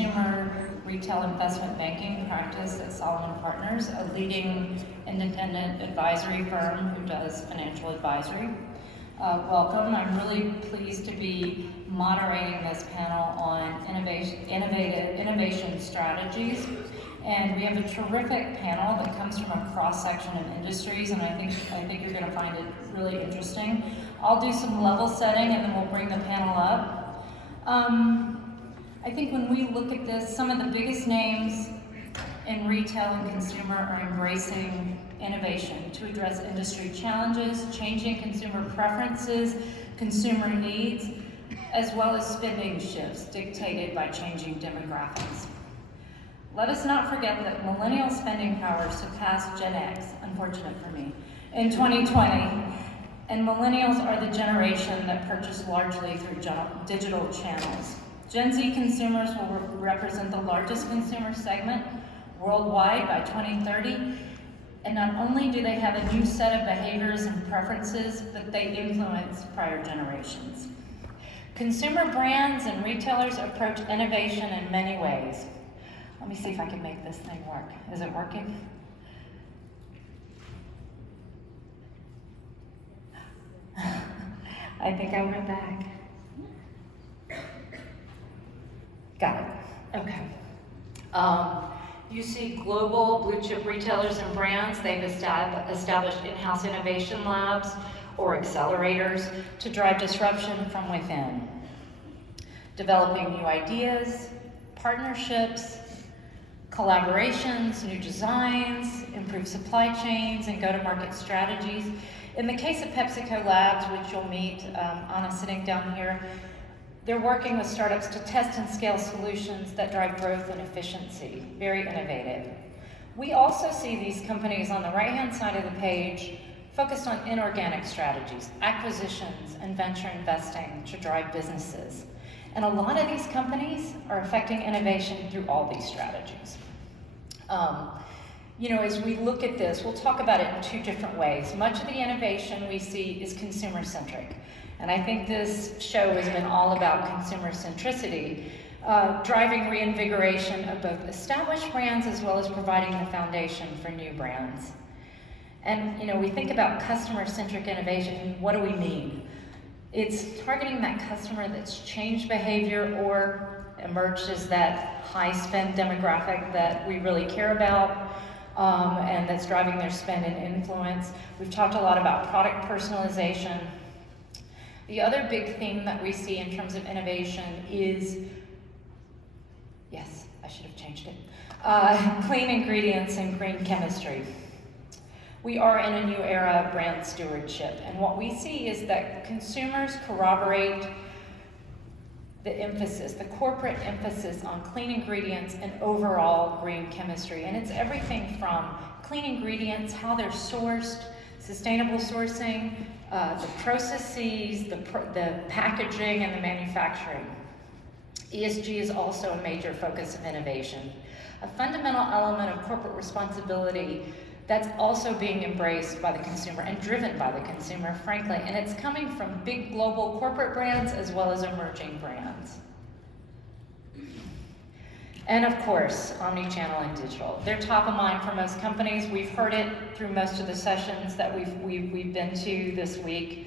consumer retail investment banking practice at Solomon Partners, a leading independent advisory firm who does financial advisory. Welcome. I'm really pleased to be moderating this panel on innovation strategies. And we have a terrific panel that comes from a cross-section of industries, and I think you're going to find it really interesting. I'll do some level setting, and then we'll bring the panel up. I think when we look at this, some of the biggest names in retail and consumer are embracing innovation to address industry challenges, changing consumer preferences, consumer needs, as well as spending shifts dictated by changing demographics. Let us not forget that millennial spending power surpassed Gen X, unfortunate for me, in 2020, and millennials are the generation that purchase largely through digital channels. Gen Z consumers will represent the largest consumer segment worldwide by 2030, and not only do they have a new set of behaviors and preferences, but they influence prior generations. Consumer brands and retailers approach innovation in many ways. Let me see if I can make this thing work. Is it working? I think I went back. Got it. Okay. You see global blue chip retailers and brands. They've established in-house innovation labs or accelerators to drive disruption from within. Developing new ideas, partnerships, collaborations, new designs, improved supply chains, and go-to-market strategies. In the case of PepsiCo Labs, which you'll meet, Anna sitting down here, they're working with startups to test and scale solutions that drive growth and efficiency. Very innovative. We also see these companies on the right-hand side of the page focused on inorganic strategies, acquisitions, and venture investing to drive businesses. And a lot of these companies are affecting innovation through all these strategies. As we look at this, we'll talk about it in two different ways. Much of the innovation we see is consumer-centric. And I think this show has been all about consumer centricity, driving reinvigoration of both established brands as well as providing the foundation for new brands. And we think about customer-centric innovation. What do we mean? It's targeting that customer that's changed behavior or emerged as that high-spend demographic that we really care about, and that's driving their spend and influence. We've talked a lot about product personalization. The other big theme that we see in terms of innovation is, yes, I should have changed it, clean ingredients and green chemistry. We are in a new era of brand stewardship, and what we see is that consumers corroborate the emphasis, the corporate emphasis on clean ingredients and overall green chemistry. And it's everything from clean ingredients, how they're sourced, sustainable sourcing, the processes, the packaging, and the manufacturing. ESG is also a major focus of innovation. A fundamental element of corporate responsibility that's also being embraced by the consumer and driven by the consumer, frankly, and it's coming from big global corporate brands as well as emerging brands. And of course, omni-channel and digital. They're top of mind for most companies. We've heard it through most of the sessions that we've been to this week.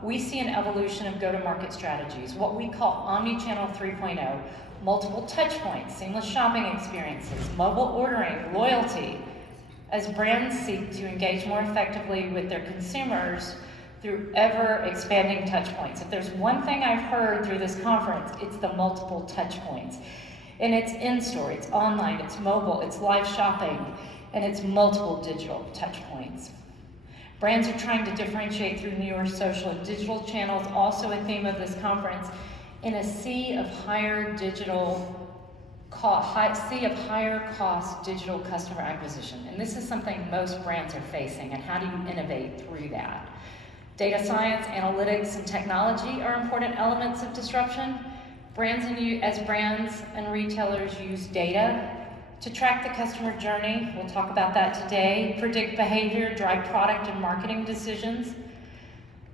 We see an evolution of go-to-market strategies, what we call omni-channel 3.0, multiple touch points, seamless shopping experiences, mobile ordering, loyalty, as brands seek to engage more effectively with their consumers through ever-expanding touch points. If there's one thing I've heard through this conference, it's the multiple touch points. And it's in-store, it's online, it's mobile, it's live shopping, and it's multiple digital touch points. Brands are trying to differentiate through newer social and digital channels, also a theme of this conference, in a sea of higher cost digital customer acquisition. And this is something most brands are facing, and how do you innovate through that? Data science, analytics, and technology are important elements of disruption. As brands and retailers use data to track the customer journey, we'll talk about that today, predict behavior, drive product and marketing decisions.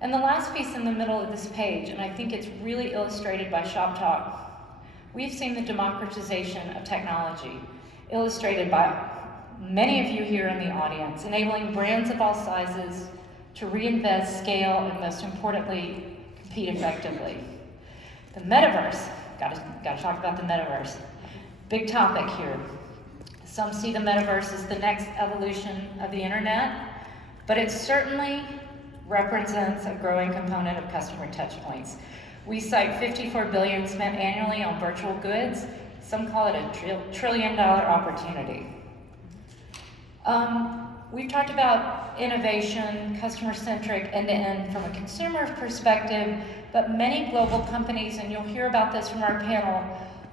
And the last piece in the middle of this page, and I think it's really illustrated by Shop Talk, We've seen the democratization of technology, illustrated by many of you here in the audience, enabling brands of all sizes to reinvest, scale, and most importantly, compete effectively. The metaverse, gotta talk about the metaverse. Big topic here. Some see the metaverse as the next evolution of the internet, but it certainly represents a growing component of customer touchpoints. We cite 54 billion spent annually on virtual goods. Some call it a trillion-dollar opportunity. We've talked about innovation, customer-centric, end-to-end from a consumer perspective, but many global companies, and you'll hear about this from our panel,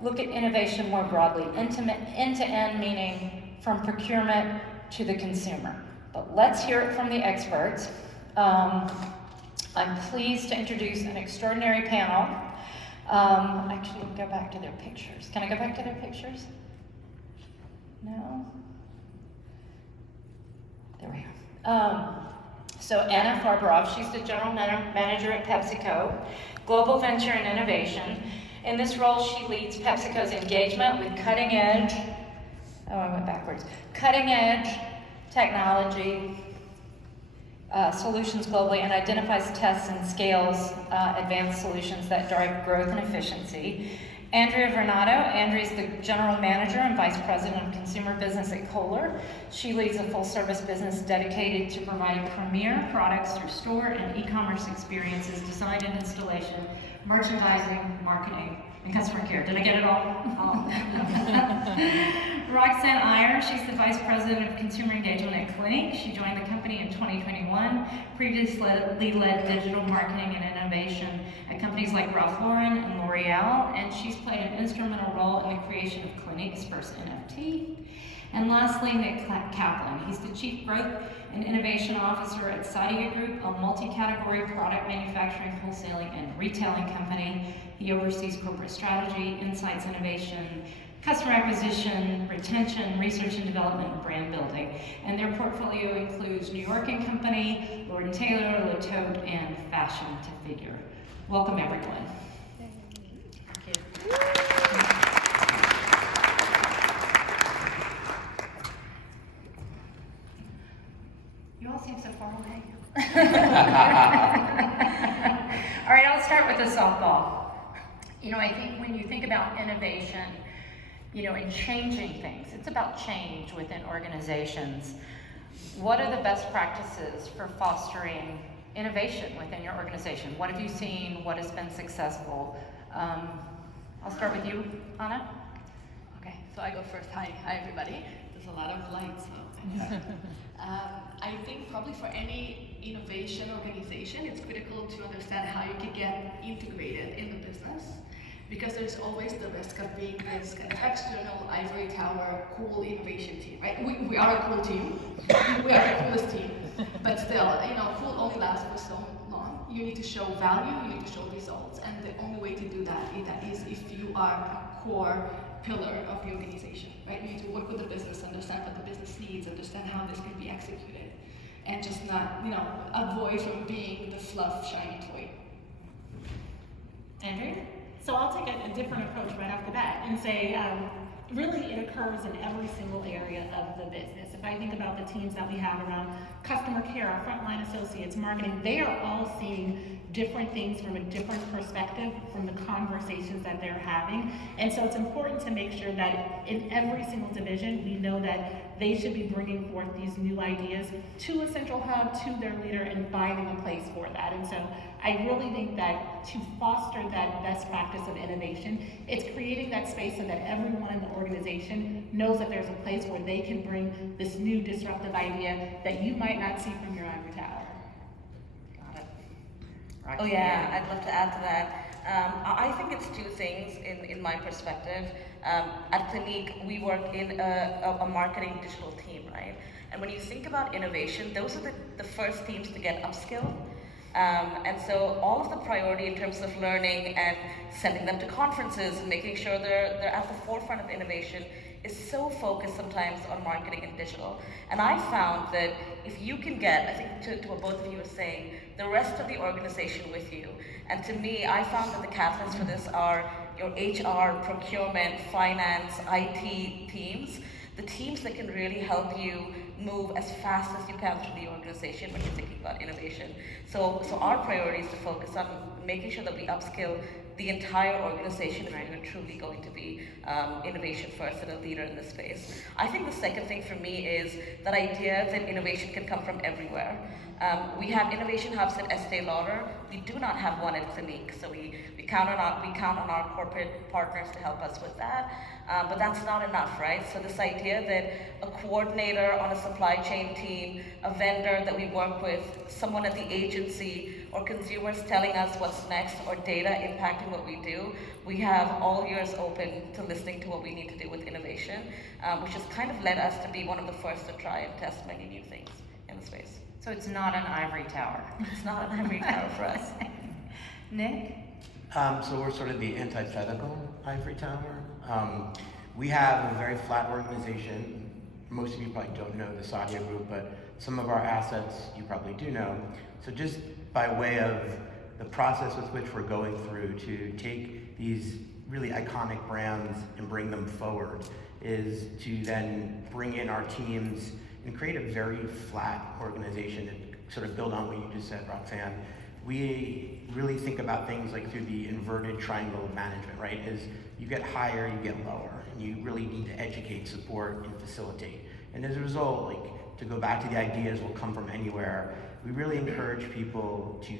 look at innovation more broadly, end-to-end meaning from procurement to the consumer. But let's hear it from the experts. I'm pleased to introduce an extraordinary panel. Actually, go back to their pictures. Can I go back to their pictures? No? There we are. So Anna Farberoff, she's the general manager at PepsiCo, Global Venture and Innovation. In this role, she leads PepsiCo's engagement with cutting edge technology solutions globally, and identifies, tests, and scales advanced solutions that drive growth and efficiency. Andrea Vernado. Andrea is the General Manager and Vice President of Consumer Business at Kohler. She leads a full-service business dedicated to providing premier products through store and e-commerce experiences, design and installation, merchandising, marketing, and customer care. Did I get it all? Roxanne Iyer, she's the Vice President of Consumer Engagement at Clinique. She joined the company in 2021, previously led digital marketing and innovation at companies like Ralph Lauren and L'Oreal, and she's played an instrumental role in the creation of Clinique's first NFT. And lastly, Nick Kaplan. He's the Chief Growth and Innovation Officer at Sadia Group, a multi-category product manufacturing, wholesaling, and retailing company. He oversees corporate strategy, insights, innovation, customer acquisition, retention, research and development, and brand building. And their portfolio includes New York & Company, Lord & Taylor, Le Tote, and Fashion to Figure. Welcome, everyone. Thank you. You all seem so far away. All right, I'll start with a softball. You know, I think when you think about innovation, you know, and changing things, it's about change within organizations. What are the best practices for fostering innovation within your organization? What have you seen? What has been successful? I'll start with you, Anna. Okay, so I go first. Hi everybody. There's a lot of lights. So I think probably for any innovation organization, it's critical to understand how you can get integrated in the business, because there's always the risk of being this kind of external ivory tower, cool innovation team, right? We are a cool team. We are the coolest team. But still, you know, cool only lasts for so long. You need to show value, you need to show results, and the only way to do that is if you are a core pillar of the organization, right? You need to work with the business, understand what the business needs, understand how this can be executed, and just not, you know, avoid from being the fluff, shiny toy. Andrea? So I'll take a different approach right off the bat and say, really it occurs in every single area of the business. If I think about the teams that we have around customer care, our frontline associates, marketing, they are all seeing different things from a different perspective from the conversations that they're having. And so it's important to make sure that in every single division, we know that they should be bringing forth these new ideas to a central hub, to their leader, and finding a place for that. And so I really think that to foster that best practice of innovation, it's creating that space so that everyone in the organization knows that there's a place where they can bring this new disruptive idea that you might not see from your ivory tower. Got it. Oh yeah, I'd love to add to that. I think it's two things in my perspective. At Clinique, we work in a marketing digital team, right? And when you think about innovation, those are the first teams to get upskilled. And so all of the priority in terms of learning and sending them to conferences and making sure they're at the forefront of innovation is so focused sometimes on marketing and digital. And I found that if you can get, I think to what both of you are saying, the rest of the organization with you, and to me, I found that the catalysts for this are your HR, procurement, finance, IT teams, the teams that can really help you move as fast as you can through the organization when you're thinking about innovation. So our priority is to focus on making sure that we upskill the entire organization if we're truly going to be innovation first and a leader in this space. I think the second thing for me is that idea that innovation can come from everywhere. We have innovation hubs at Estee Lauder. We do not have one at Clinique, so we count on our corporate partners to help us with that. But that's not enough, right? So this idea that a coordinator on a supply chain team, a vendor that we work with, someone at the agency, or consumers telling us what's next, or data impacting what we do, we have all ears open to listening to what we need to do with innovation, which has kind of led us to be one of the first to try and test many new things in the space. So it's not an ivory tower. It's not an ivory tower for us. Nick? So we're sort of the antithetical ivory tower. We have a very flat organization. Most of you probably don't know the Sadia Group, but some of our assets you probably do know. So just by way of the process with which we're going through to take these really iconic brands and bring them forward is to then bring in our teams and create a very flat organization and sort of build on what you just said, Roxanne. We really think about things like through the inverted triangle of management, right? As you get higher, you get lower, and you really need to educate, support, and facilitate. And as a result, like, to go back to the ideas will come from anywhere, we really encourage people to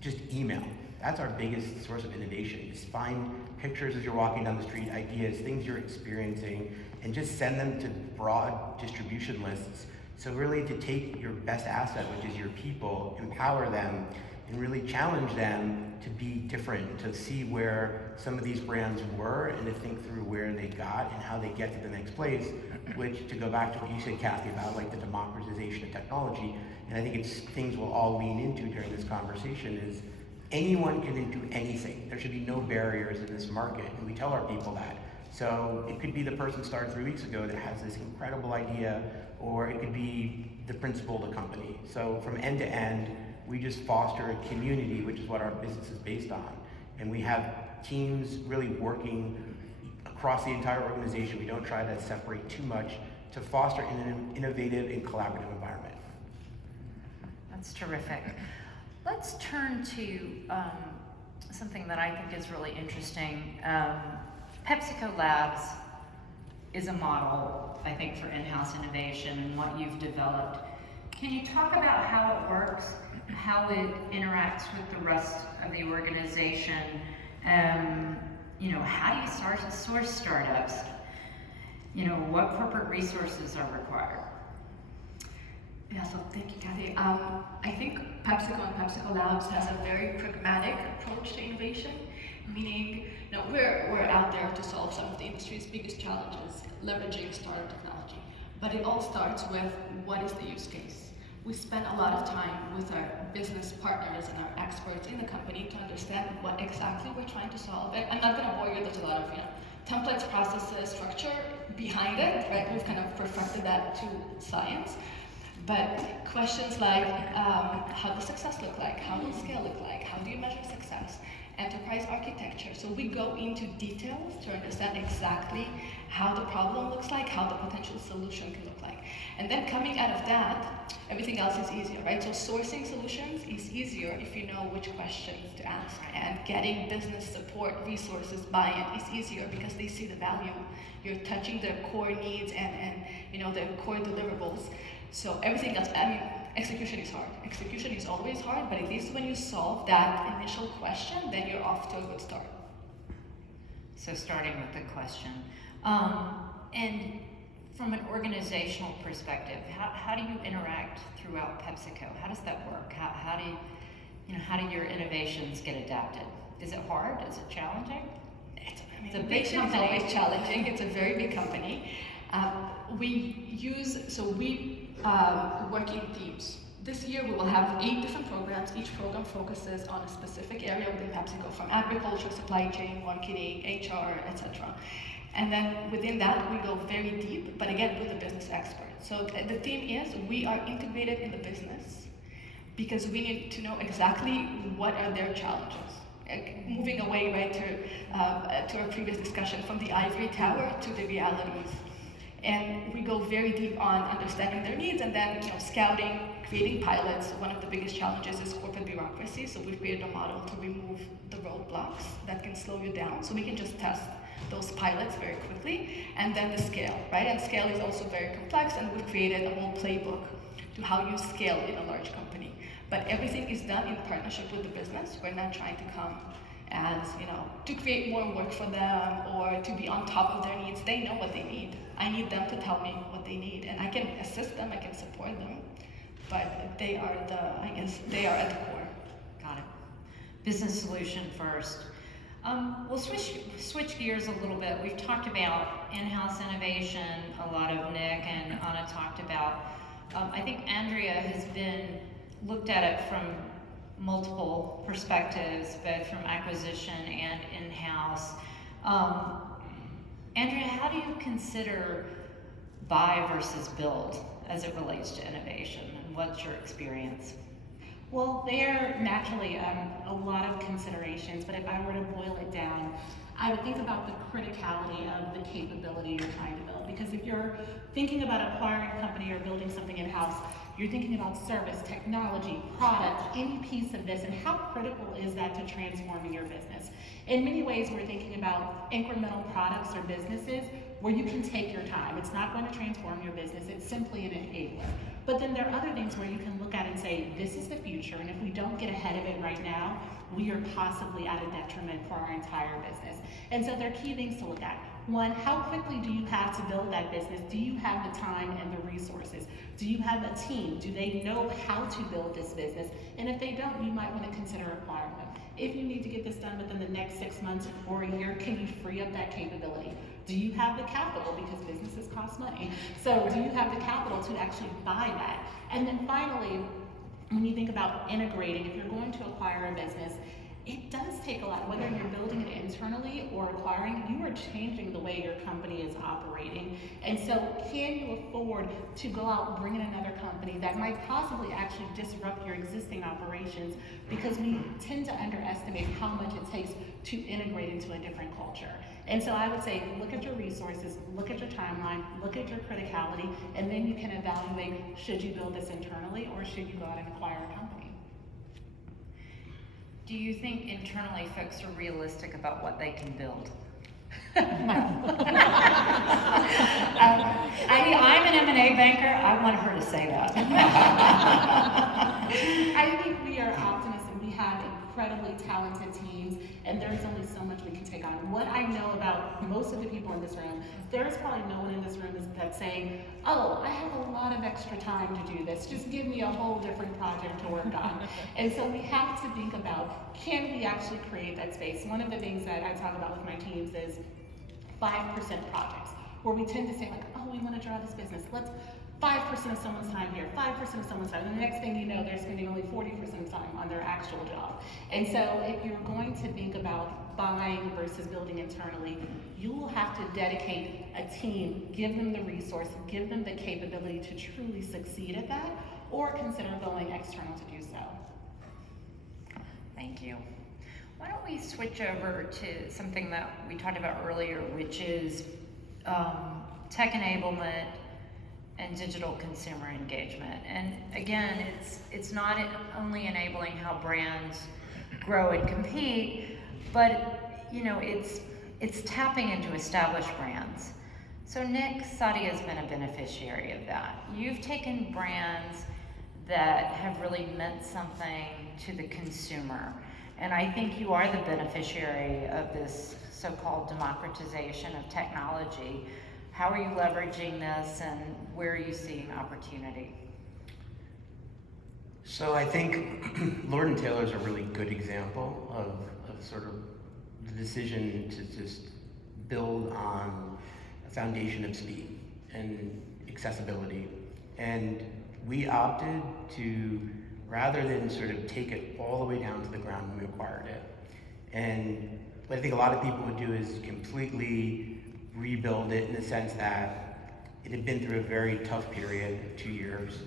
just email. That's our biggest source of innovation. Just find pictures as you're walking down the street, ideas, things you're experiencing, and just send them to broad distribution lists. So really to take your best asset, which is your people, empower them, and really challenge them to be different, to see where some of these brands were, and to think through where they got and how they get to the next place, which, to go back to what you said, Kathy, about like the democratization of technology, and I think it's things we'll all lean into during this conversation, is anyone can do anything. There should be no barriers in this market, and we tell our people that. So it could be the person started 3 weeks ago that has this incredible idea, or it could be the principal of the company. So from end to end, we just foster a community, which is what our business is based on. And we have teams really working across the entire organization. We don't try to separate too much to foster an innovative and collaborative environment. That's terrific. Let's turn to something that I think is really interesting. PepsiCo Labs is a model, I think, for in-house innovation and what you've developed. Can you talk about how it works, how it interacts with the rest of the organization? How do you source startups? What corporate resources are required? Yeah, so thank you, Kathy. I think PepsiCo and PepsiCo Labs has a very pragmatic approach to innovation, meaning we're out there to solve some of the industry's biggest challenges, leveraging startup technology. But it all starts with what is the use case. We spend a lot of time with our business partners and our experts in the company to understand what exactly we're trying to solve. And I'm not going to bore you, there's a lot of templates, processes, structure behind it, right? We've kind of perfected that to science. But questions like, how does success look like? How does scale look like? How do you measure success? Enterprise architecture. So we go into details to understand exactly how the problem looks like, how the potential solution can look like. And then coming out of that, everything else is easier, right? So sourcing solutions is easier if you know which questions to ask. And getting business support, resources, buy-in is easier because they see the value. You're touching their core needs and their core deliverables. So everything else, execution is hard. Execution is always hard, but at least when you solve that initial question, then you're off to a good start. So starting with the question. And from an organizational perspective, how do you interact throughout PepsiCo? How does that work? How do your innovations get adapted? Is it hard? Is it challenging? Innovation is always challenging. It's a very big company. We work in teams. This year we will have 8 different programs. Each program focuses on a specific area within PepsiCo, from agriculture, supply chain, marketing, HR, etc. And then within that we go very deep, but again with the business experts. So the theme is we are integrated in the business because we need to know exactly what are their challenges. moving away, right, to our previous discussion from the ivory tower to the realities. And we go very deep on understanding their needs, and then scouting, creating pilots. One of the biggest challenges is corporate bureaucracy, so we've created a model to remove the roadblocks that can slow you down, so we can just test those pilots very quickly. And then the scale, right? And scale is also very complex, and we've created a whole playbook to how you scale in a large company. But everything is done in partnership with the business. We're not trying to come as, to create more work for them or to be on top of their needs. They know what they need. I need them to tell me what they need, and I can assist them, I can support them, but they are they are at the core. Got it. Business solution first. We'll switch gears a little bit. We've talked about in-house innovation. A lot of Nick and Anna talked about. I think Andrea has been looked at it from multiple perspectives, both from acquisition and in-house. Andrea, how do you consider buy versus build as it relates to innovation, and what's your experience? Well, there are naturally a lot of considerations, but if I were to boil it down, I would think about the criticality of the capability you're trying to build. Because if you're thinking about acquiring a company or building something in-house, you're thinking about service, technology, product, any piece of this, and how critical is that to transforming your business? In many ways, we're thinking about incremental products or businesses where you can take your time. It's not going to transform your business, it's simply an enabler. But then there are other things where you can look at it and say, this is the future, and if we don't get ahead of it right now, we are possibly at a detriment for our entire business. And so there are key things to look at. One, how quickly do you have to build that business? Do you have the time and the resources? Do you have a team? Do they know how to build this business? And if they don't, you might want to consider acquiring them. If you need to get this done within the next 6 months or a year, can you free up that capability? Do you have the capital? Because businesses cost money. So do you have the capital to actually buy that? And then finally, when you think about integrating, if you're going to acquire a business, it does take a lot. Whether you're building it internally or acquiring, you are changing the way your company is operating. And so can you afford to go out and bring in another company that might possibly actually disrupt your existing operations, because we tend to underestimate how much it takes to integrate into a different culture. And so I would say, look at your resources, look at your timeline, look at your criticality, and then you can evaluate, should you build this internally or should you go out and acquire a company? Do you think internally folks are realistic about what they can build? I'm an M&A banker. I want her to say that. I think we are optimists, and we have incredibly talented teams, and there's only so much we can take on. What I know about most of the people in this room, there's probably no one in this room that's saying, oh, I have a lot of extra time to do this. Just give me a whole different project to work on. And so we have to think about, can we actually create that space? One of the things that I talk about with my teams is 5% projects, where we tend to say like, oh, we want to draw this business. Let's 5% of someone's time here, 5% of someone's time, and the next thing you know, they're spending only 40% of time on their actual job. And so if you're going to think about buying versus building internally, you will have to dedicate a team, give them the resource, give them the capability to truly succeed at that, or consider going external to do so. Thank you. Why don't we switch over to something that we talked about earlier, which is tech enablement and digital consumer engagement. And again, it's not only enabling how brands grow and compete, but it's tapping into established brands. So Nick, Sadia has been a beneficiary of that. You've taken brands that have really meant something to the consumer, and I think you are the beneficiary of this so-called democratization of technology. How are you leveraging this, and where are you seeing opportunity? So I think Lord & Taylor is a really good example of sort of the decision to just build on a foundation of speed and accessibility. And we opted to, rather than sort of take it all the way down to the ground when we acquired it. And what I think a lot of people would do is completely rebuild it in the sense that it had been through a very tough period of 2 years,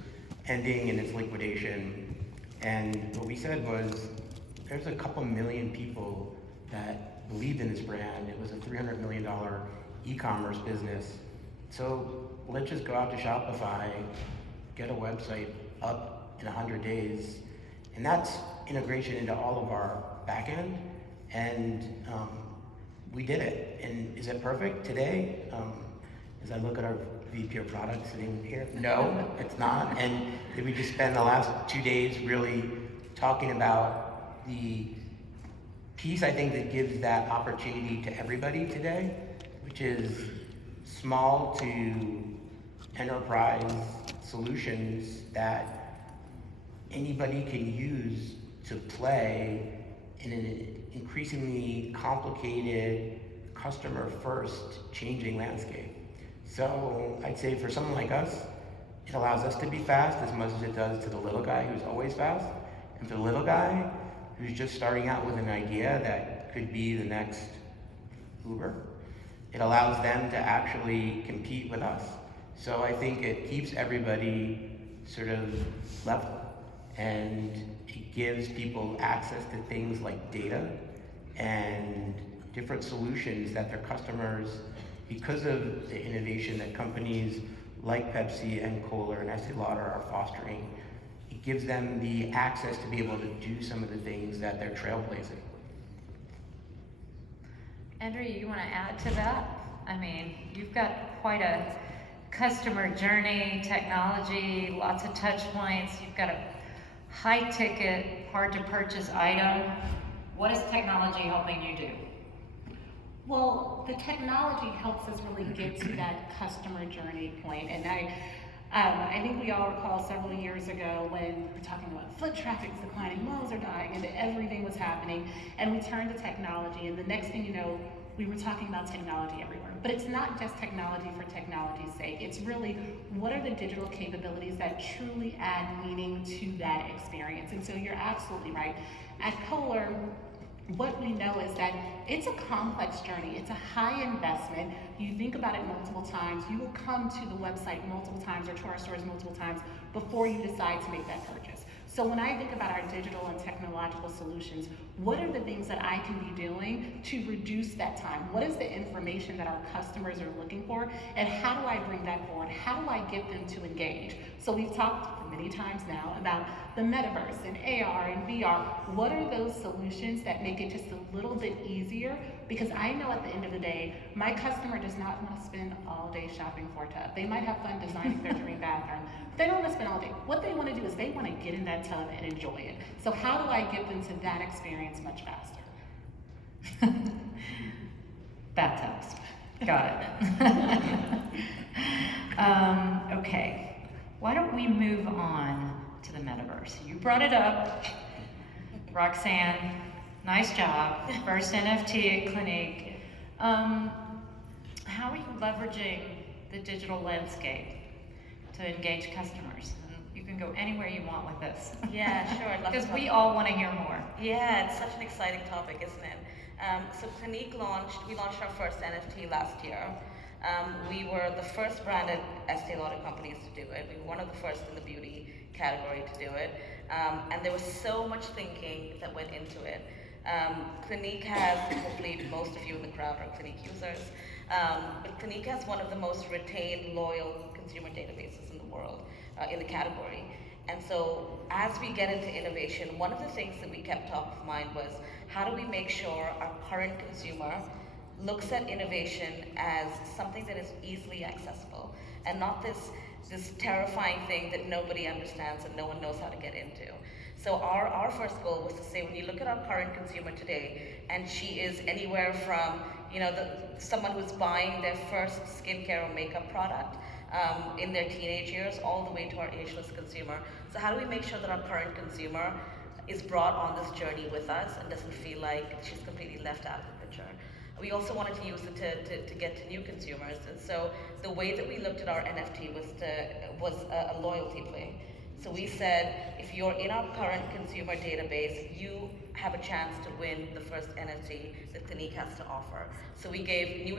ending in its liquidation. And what we said was, there's a couple million people that believed in this brand. It was a $300 million e-commerce business. So let's just go out to Shopify, get a website up in 100 days. And that's integration into all of our backend. And we did it. And is it perfect today? As I look at our VP of product sitting here, no, it's not. And did we just spend the last 2 days really talking about the piece, I think, that gives that opportunity to everybody today, which is small to enterprise solutions that anybody can use to play in an increasingly complicated, customer-first changing landscape. So I'd say for someone like us, it allows us to be fast as much as it does to the little guy who's always fast. And for the little guy who's just starting out with an idea that could be the next Uber, it allows them to actually compete with us. So I think it keeps everybody sort of level, and it gives people access to things like data and different solutions that their customers, because of the innovation that companies like Pepsi and Kohler and Estee Lauder are fostering, it gives them the access to be able to do some of the things that they're trailblazing. Andrea, you want to add to that? I mean, you've got quite a customer journey, technology, lots of touch points. You've got a high ticket, hard to purchase item. What is technology helping you do? Well, the technology helps us really get to that customer journey point. And I think we all recall several years ago when we're talking about foot traffic is declining, malls are dying, and everything was happening. And we turned to technology, and the next thing you know, we were talking about technology everywhere. But it's not just technology for technology's sake. It's really, what are the digital capabilities that truly add meaning to that experience? And so you're absolutely right. At Kohler, what we know is that it's a complex journey. It's a high investment. You think about it multiple times. You will come to the website multiple times or to our stores multiple times before you decide to make that purchase. So when I think about our digital and technological solutions, what are the things that I can be doing to reduce that time? What is the information that our customers are looking for? And how do I bring that forward? How do I get them to engage? So we've talked many times now about the metaverse and AR and VR. What are those solutions that make it just a little bit easier? Because I know at the end of the day, my customer does not want to spend all day shopping for a tub. They might have fun designing their dream bathroom. They don't want to spend all day. What they want to do is they want to get in that tub and enjoy it. So how do I get them to that experience much faster? Bathtubs. Got it. Okay. Why don't we move on to the metaverse? You brought it up. Roxanne, nice job. First NFT at Clinique. How are you leveraging the digital landscape to engage customers? And you can go anywhere you want with this. Yeah, sure. Because we all want to hear more. Yeah, it's such an exciting topic, isn't it? So Clinique we launched our first NFT last year. We were the first branded Estee Lauder companies to do it. We were one of the first in the beauty category to do it. And there was so much thinking that went into it. Clinique has, hopefully most of you in the crowd are Clinique users, but Clinique has one of the most retained, loyal consumer databases in the world, in the category. And so as we get into innovation, one of the things that we kept top of mind was, how do we make sure our current consumer looks at innovation as something that is easily accessible and not this terrifying thing that nobody understands and no one knows how to get into. So our first goal was to say, when you look at our current consumer today, and she is anywhere from, someone who's buying their first skincare or makeup product in their teenage years, all the way to our ageless consumer. So how do we make sure that our current consumer is brought on this journey with us and doesn't feel like she's completely left out of the picture? We also wanted to use it to get to new consumers. And so the way that we looked at our NFT was a loyalty play. So we said, if you're in our current consumer database, you have a chance to win the first NFT that Clinique has to offer. So we gave new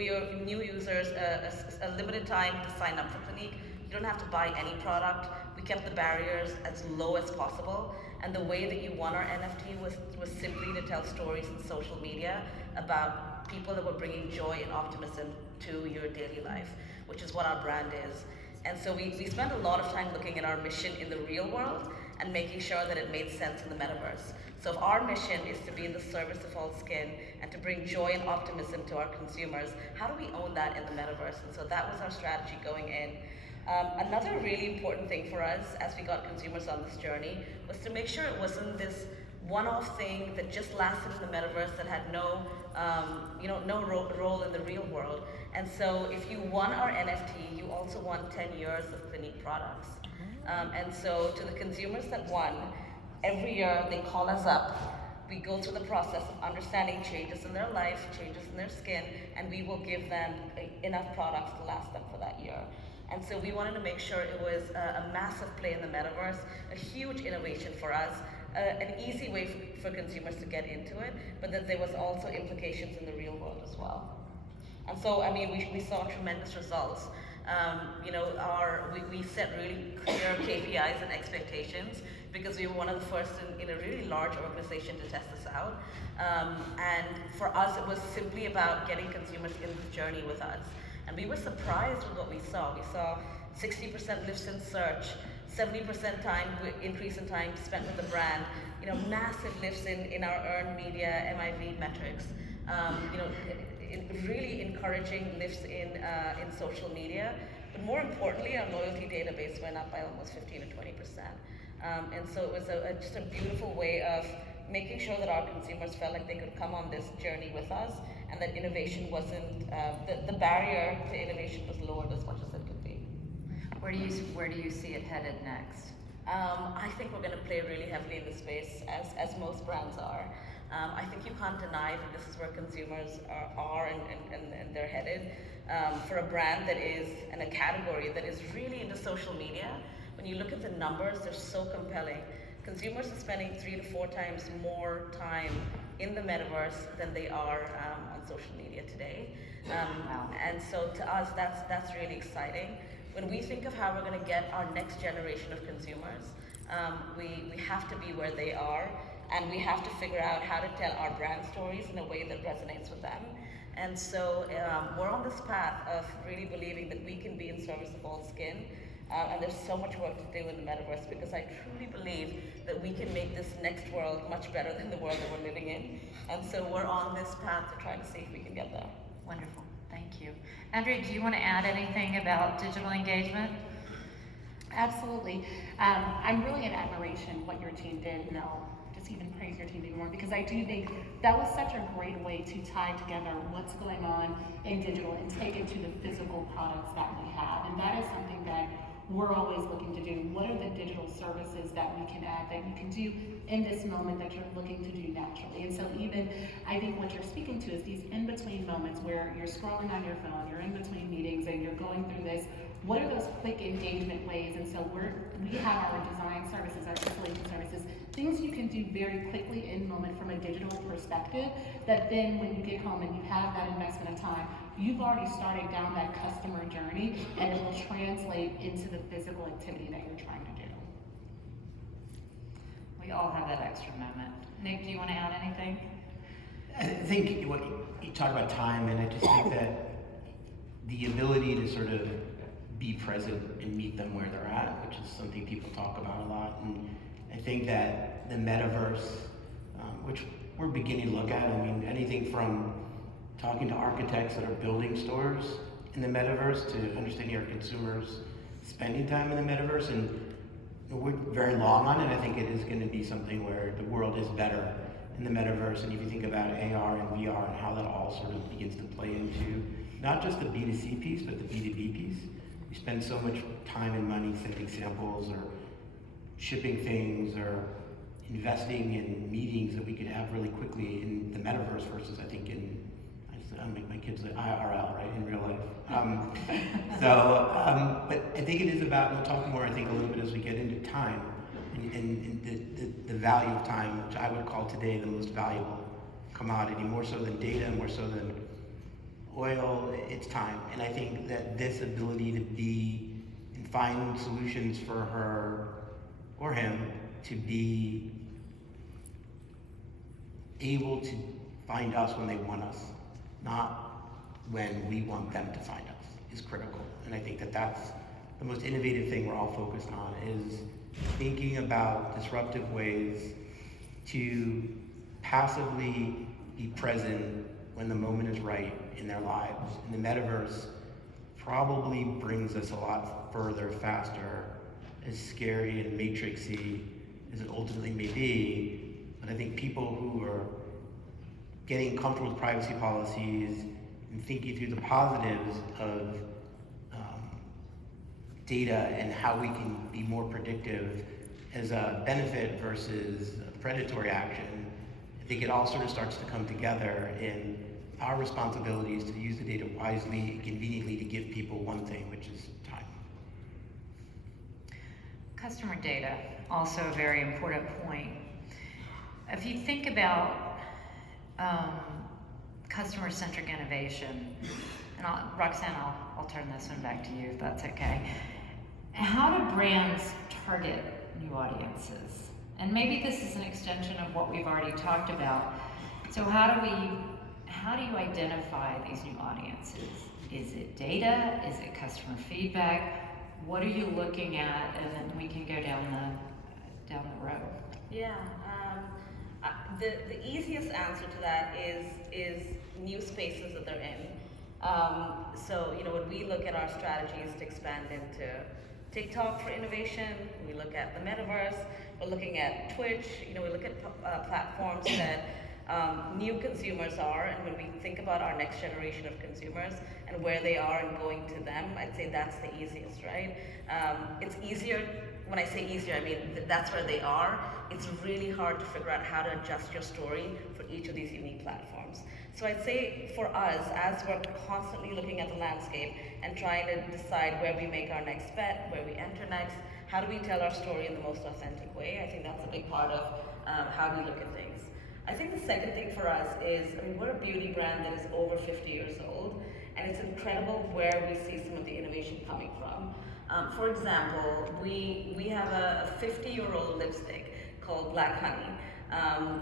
users a limited time to sign up for Clinique. You don't have to buy any product. We kept the barriers as low as possible. And the way that you won our NFT was simply to tell stories in social media about people that were bringing joy and optimism to your daily life, which is what our brand is. And so we spent a lot of time looking at our mission in the real world and making sure that it made sense in the metaverse. So if our mission is to be in the service of all skin and to bring joy and optimism to our consumers, how do we own that in the metaverse? And so that was our strategy going in. Another really important thing for us as we got consumers on this journey was to make sure it wasn't this one-off thing that just lasted in the metaverse that had no role in the real world. And so if you won our NFT, you also won 10 years of Clinique products. And so to the consumers that won, every year they call us up. We go through the process of understanding changes in their life, changes in their skin, and we will give them enough products to last them for that year. And so we wanted to make sure it was a massive play in the metaverse, a huge innovation for us, an easy way for consumers to get into it, but that there was also implications in the real world as well. And so, I mean, we saw tremendous results. We set really clear KPIs and expectations because we were one of the first in a really large organization to test this out. And for us, it was simply about getting consumers in the journey with us. And we were surprised with what we saw. We saw 60% lifts in search, 70% increase in time spent with the brand, massive lifts in our earned media, MIV metrics, really encouraging lifts in social media. But more importantly, our loyalty database went up by almost 15 to 20%. And so it was just a beautiful way of making sure that our consumers felt like they could come on this journey with us, and that innovation wasn't, the barrier to innovation was lowered as much as it could be. Where do you see it headed next? I think we're going to play really heavily in this space, as most brands are. I think you can't deny that this is where consumers are and they're headed. For a brand that is, and a category that is really into social media, when you look at the numbers, they're so compelling. Consumers are spending 3 to 4 times more time in the metaverse than they are on social media today. And so to us, that's really exciting. When we think of how we're going to get our next generation of consumers, we have to be where they are, and we have to figure out how to tell our brand stories in a way that resonates with them. And so we're on this path of really believing that we can be in service of all skin. And there's so much work to do in the metaverse, because I truly believe that we can make this next world much better than the world that we're living in. And so we're on this path to try to see if we can get there. Wonderful, thank you. Andrea, do you want to add anything about digital engagement? Absolutely. I'm really in admiration what your team did, and I'll just even praise your team even more, because I do think that was such a great way to tie together what's going on in digital and take it to the physical products that we have. And that is something that we're always looking to do. What are the digital services that we can add, that you can do in this moment that you're looking to do naturally? And so even, I think what you're speaking to is these in-between moments where you're scrolling on your phone, you're in between meetings and you're going through this. What are those quick engagement ways? And so we have our design services, our installation services, things you can do very quickly in moment from a digital perspective, that then when you get home and you have that investment of time, you've already started down that customer journey, and it will translate into the physical activity that you're trying to do. We all have that extra moment. Nick, do you want to add anything? I think what you talk about time, and I just think that the ability to sort of be present and meet them where they're at, which is something people talk about a lot. And I think that the metaverse, which we're beginning to look at, I mean, anything from talking to architects that are building stores in the metaverse to understanding our consumers spending time in the metaverse, and we're very long on it. I think it is going to be something where the world is better in the metaverse. And if you think about AR and VR and how that all sort of begins to play into not just the B2C piece, but the B2B piece. We spend so much time and money sending samples or shipping things or investing in meetings that we could have really quickly in the metaverse versus, I think, I make my kids IRL, right, in real life. But I think it is about, we'll talk more, I think, a little bit as we get into time and the value of time, which I would call today the most valuable commodity, more so than data, more so than oil, it's time. And I think that this ability to be and find solutions for her or him to be able to find us when they want us, not when we want them to find us, is critical. And I think that that's the most innovative thing we're all focused on, is thinking about disruptive ways to passively be present when the moment is right in their lives. And the metaverse probably brings us a lot further, faster, as scary and matrixy as it ultimately may be. But I think people who are getting comfortable with privacy policies and thinking through the positives of data and how we can be more predictive as a benefit versus a predatory action, I think it all sort of starts to come together in our responsibilities to use the data wisely and conveniently to give people one thing, which is time. Customer data, also a very important point. If you think about customer-centric innovation, and Roxanne, I'll turn this one back to you if that's okay. How do brands target new audiences? And maybe this is an extension of what we've already talked about. So how do you identify these new audiences? Is it data? Is it customer feedback? What are you looking at? And then we can go down the road. Yeah, the easiest answer to that is new spaces that they're in. So, when we look at our strategies to expand into TikTok for innovation, we look at the metaverse, we're looking at Twitch, we look at platforms that new consumers are, and when we think about our next generation of consumers and where they are and going to them, I'd say that's the easiest, right? It's easier. When I say easier, I mean that's where they are. It's really hard to figure out how to adjust your story for each of these unique platforms. So I'd say for us, as we're constantly looking at the landscape and trying to decide where we make our next bet, where we enter next, how do we tell our story in the most authentic way? I think that's a big part of how we look at things. I think the second thing for us is, we're a beauty brand that is over 50 years old, and it's incredible where we see some of the innovation coming from. For example, we have a 50-year-old lipstick called Black Honey.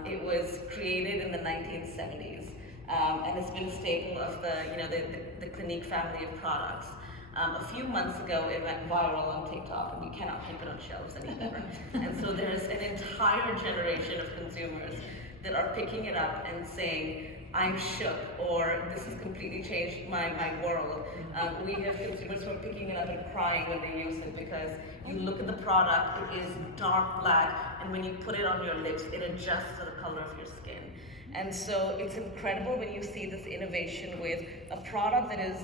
It was created in the 1970s, and it's been a staple of the Clinique family of products. A few months ago, it went viral on TikTok, and we cannot keep it on shelves anymore. And so there's an entire generation of consumers that are picking it up and saying, I'm shook, or this has completely changed my world. We have consumers who are picking it up and crying when they use it, because you look at the product, it is dark black, and when you put it on your lips, it adjusts to the color of your skin. And so it's incredible when you see this innovation with a product that is,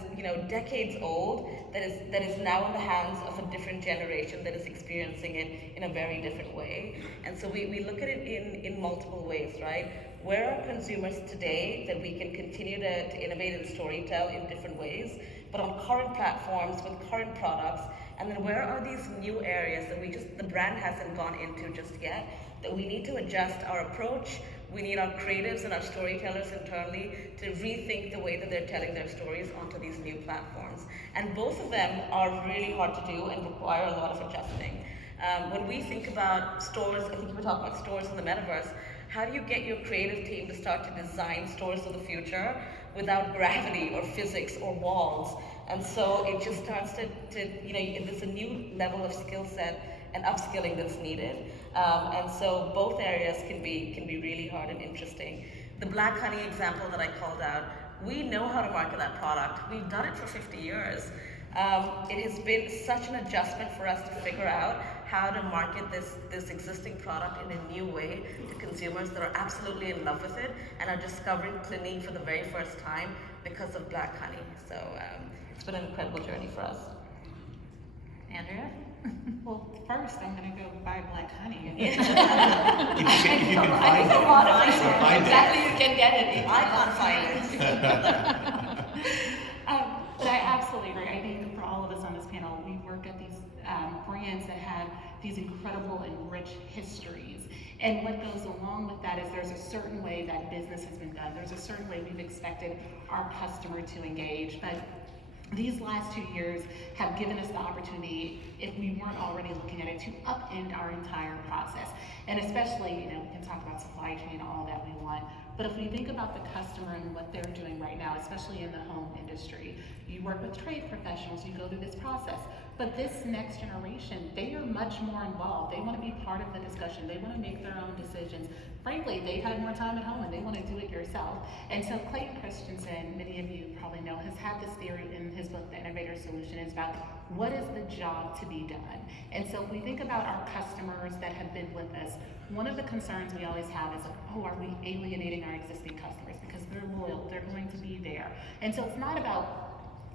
decades old, that is now in the hands of a different generation that is experiencing it in a very different way. And so we look at it in multiple ways, right? Where are consumers today that we can continue to innovate and storytell in different ways, but on current platforms with current products? And then where are these new areas that the brand hasn't gone into just yet, that we need to adjust our approach? We need our creatives and our storytellers internally to rethink the way that they're telling their stories onto these new platforms. And both of them are really hard to do and require a lot of adjusting. When we think about stores, I think you were talking about stores in the metaverse, how do you get your creative team to start to design stores of the future without gravity or physics or walls? And so it just starts to there's a new level of skill set and upskilling that's needed. And so both areas can be really hard and interesting. The Black Honey example that I called out, we know how to market that product. We've done it for 50 years. It has been such an adjustment for us to figure out how to market this existing product in a new way to consumers that are absolutely in love with it and are discovering Clinique for the very first time because of Black Honey. So it's been an incredible journey for us. Andrea? Well, first I'm going to go buy Black Honey. You can find it. A lot of So places. find it. Exactly, you can get it. I can't find it. But I absolutely agree. I think for all of us on this panel, we work at these brands that have these incredible and rich histories. And what goes along with that is there's a certain way that business has been done. There's a certain way we've expected our customer to engage. But these last 2 years have given us the opportunity, if we weren't already looking at it, to upend our entire process. And especially, we can talk about supply chain, all that we want, but if we think about the customer and what they're doing right now, especially in the home industry, you work with trade professionals, you go through this process. But this next generation, they are much more involved. They want to be part of the discussion. They want to make their own decisions. Frankly, they've had more time at home and they want to do it yourself. And so Clayton Christensen, many of you probably know, has had this theory in his book, The Innovator Solution, is about what is the job to be done. And so if we think about our customers that have been with us, one of the concerns we always have is, are we alienating our existing customers? Because they're loyal, they're going to be there. And so it's not about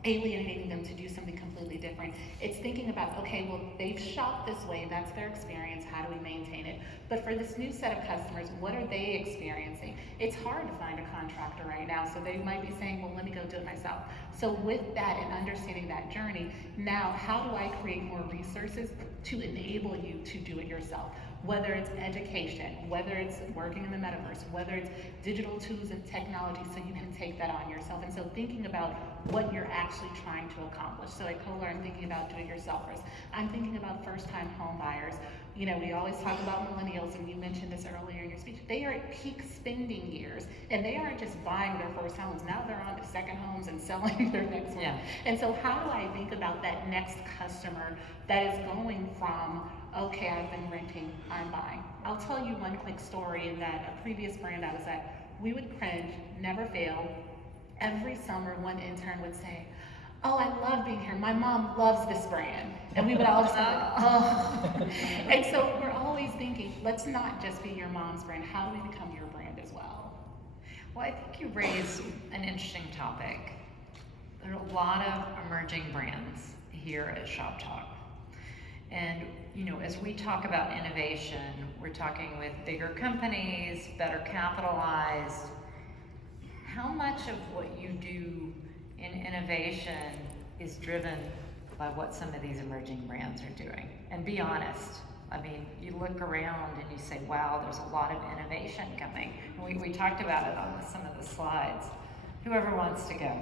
alienating them to do something completely different. It's thinking about, okay, well, they've shopped this way, that's their experience, how do we maintain it? But for this new set of customers, what are they experiencing? It's hard to find a contractor right now, so they might be saying, well, let me go do it myself. So with that and understanding that journey, now how do I create more resources to enable you to do it yourself? Whether it's education, whether it's working in the metaverse, whether it's digital tools and technology so you can take that on yourself. And so thinking about what you're actually trying to accomplish. So at Kohler, I'm thinking about do-it-yourselfers. I'm thinking about first-time home buyers. We always talk about millennials, and you mentioned this earlier in your speech. They are at peak spending years, and they aren't just buying their first homes. Now they're on to second homes and selling their next one. Yeah. And so how do I think about that next customer that is going from, okay, I've been renting, I'm buying. I'll tell you one quick story in that a previous brand I was at, we would cringe, never fail. Every summer, one intern would say, oh, I love being here. My mom loves this brand. And we would all just be like, oh. And so we're always thinking, let's not just be your mom's brand. How do we become your brand as well? Well, I think you raise an interesting topic. There are a lot of emerging brands here at Shop Talk. And, as we talk about innovation, we're talking with bigger companies, better capitalized. How much of what you do in innovation is driven by what some of these emerging brands are doing? And be honest. I mean, you look around and you say, wow, there's a lot of innovation coming. And we talked about it on some of the slides. Whoever wants to go.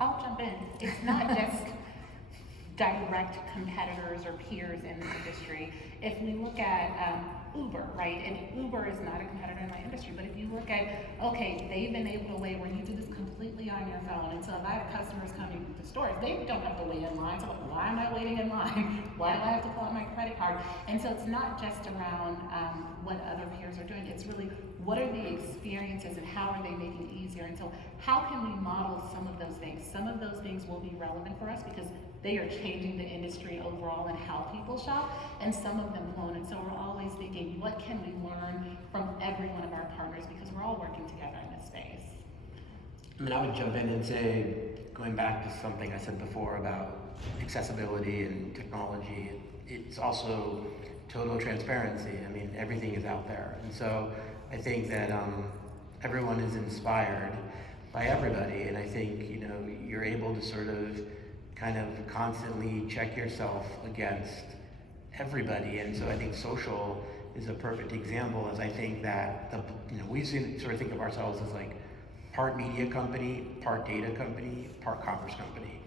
I'll jump in. It's not just direct competitors or peers in the industry. If we look at Uber, right, and Uber is not a competitor in my industry, but if you look at, okay, they've enabled a way where you do this completely on your phone, and so if I have customers coming to stores, they don't have to wait in line, so why am I waiting in line? Why do I have to pull out my credit card? And so it's not just around what other peers are doing, it's really what are the experiences and how are they making it easier? And so how can we model some of those things? Some of those things will be relevant for us because they are changing the industry overall and how people shop, and some of them won't. And so we're always thinking, what can we learn from every one of our partners, because we're all working together in this space. I mean, I would jump in and say, going back to something I said before about accessibility and technology, it's also total transparency. I mean, everything is out there. And so I think that everyone is inspired by everybody. And I think, you're able to sort of kind of constantly check yourself against everybody. And so I think social is a perfect example, as I think that we sort of think of ourselves as like part media company, part data company, part commerce company.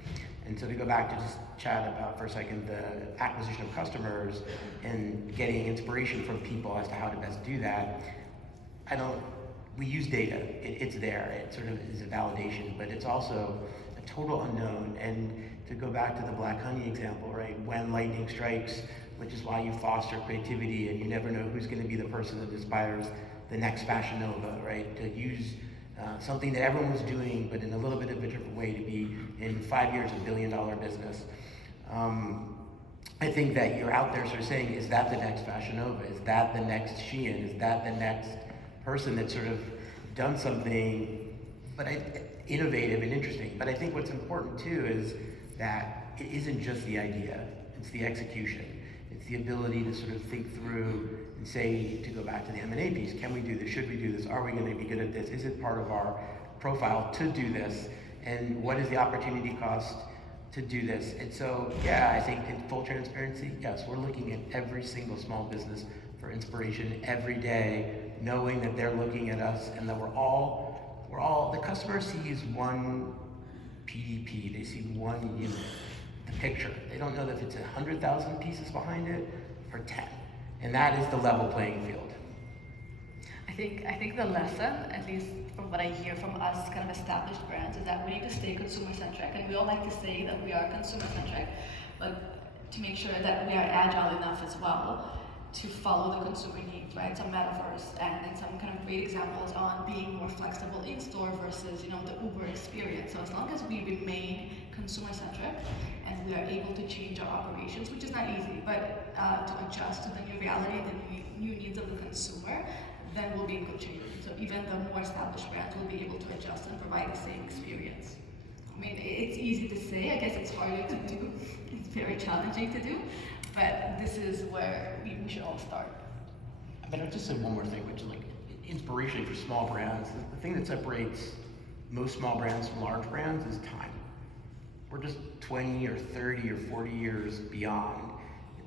And so to go back to just chat about for a second the acquisition of customers and getting inspiration from people as to how to best do that, we use data, it's there, it sort of is a validation, but it's also a total unknown. And to go back to the Black Honey example, right, when lightning strikes, which is why you foster creativity and you never know who's going to be the person that inspires the next Fashion Nova, right, to use something that everyone's doing, but in a little bit of a different way, to be in 5 years $1 billion business. I think that you're out there sort of saying, is that the next Fashion Nova? Is that the next Shein? Is that the next person that's sort of done something, but innovative and interesting? But I think what's important too is that it isn't just the idea, it's the execution. It's the ability to sort of think through and say, to go back to the M&A piece, can we do this? Should we do this? Are we going to be good at this? Is it part of our profile to do this? And what is the opportunity cost to do this? And so, yeah, I think in full transparency, yes, we're looking at every single small business for inspiration every day, knowing that they're looking at us and that we're all, the customer sees one PDP, they see one unit, the picture. They don't know that if it's 100,000 pieces behind it or 10. And that is the level playing field. I think the lesson, at least from what I hear from us kind of established brands, is that we need to stay consumer-centric, and we all like to say that we are consumer-centric, but to make sure that we are agile enough as well to follow the consumer needs, right? Some metaverse and some kind of great examples on being more flexible in store versus, the Uber experience. So as long as we remain consumer-centric and we are able to change our operations, which is not easy, but to adjust to the new reality, the new needs of the consumer, then we'll be in good shape. So even the more established brands will be able to adjust and provide the same experience. I mean, it's easy to say, I guess it's harder to do. It's very challenging to do, but this is where we should all start. But I'll just say one more thing, which is like inspiration for small brands. The thing that separates most small brands from large brands is time. We're just 20 or 30 or 40 years beyond.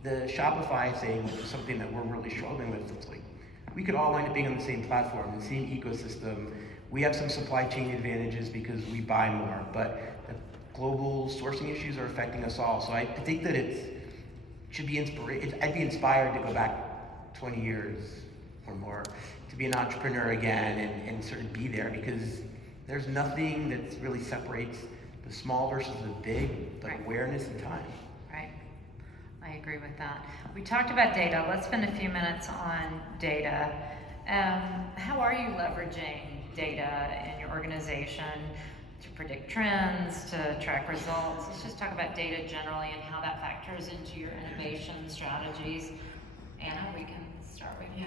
The Shopify thing, which is something that we're really struggling with, it's like, we could all wind up being on the same platform, the same ecosystem. We have some supply chain advantages because we buy more, but the global sourcing issues are affecting us all. So I think that I'd be inspired to go back 20 years or more to be an entrepreneur again and sort of be there, because there's nothing that really separates the small versus the big, but Right. awareness and time. Right. I agree with that. We talked about data. Let's spend a few minutes on data. How are you leveraging data in your organization to predict trends, to track results? Let's just talk about data generally and how that factors into your innovation strategies. Anna, we can start with you.